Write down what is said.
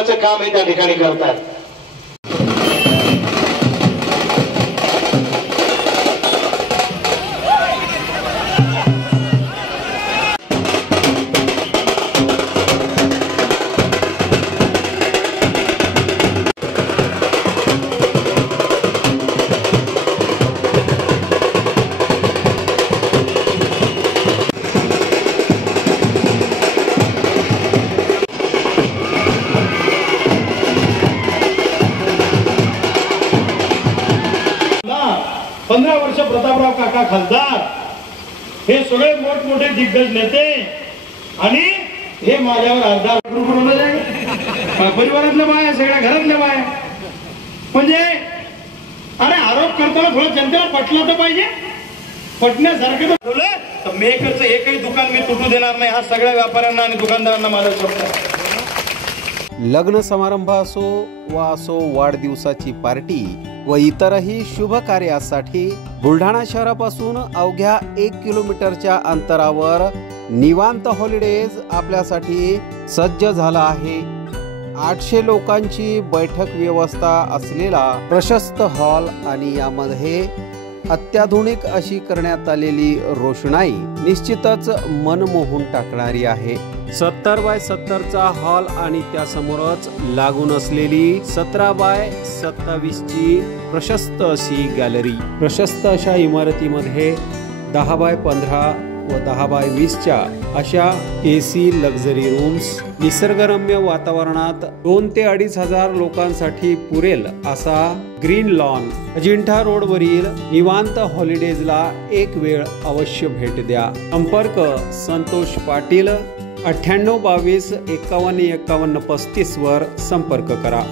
मानाचं काम हे त्या ठिकाणी करतात। प्रतापराव काका खासदार हे सगळे मोठमोठे दिग्गज नेते आणि हे माझ्यावर अर्धा परिवारातल्या बाया सगळ्या घरातल्या बाया म्हणजे अरे आरोप करताना थोडं जनतेला पटलं तर पाहिजे। पटण्यासारखं तर मेकरचं एकही दुकान मी तुटू देणार नाही हा सगळ्या व्यापाऱ्यांना आणि दुकानदारांना माझा शब्द आहे। लग्न समारंभ असो वाढदिवसाची पार्टी व इतरही शुभ कार्यासाठी बुलढाणा शहरापासून अवघ्या 1 किलोमीटरच्या अंतरावर निवांत हॉलिडेज आपल्यासाठी सज्ज झाला आहे। 800 लोकांची बैठक व्यवस्था असलेला प्रशस्त हॉल आणि यामध्ये अत्याधुनिक अशी करण्यात आलेली रोषणाई निश्चितच मन मोहून टाकणारी आहे। 70 बाय 70चा हॉल आणि त्यासमोरच लागून असलेली 17 बाय 27 ची प्रशस्त अशी गॅलरी। प्रशस्त अशा इमारतीमध्ये 10 बाय 15 व 10 बाय 20च्या अशा AC लक्झरी रूम्स, निसर्गरम्य वातावरणात 2 ते 2.5 हजार लोकांसाठी पुरेल असा ग्रीन लॉन। अजिंठा रोडवरील निवांत हॉलिडेजला एक वेळ अवश्य भेट द्या। संपर्क संतोष पाटील 98 22 51 51 35 वर संपर्क करा।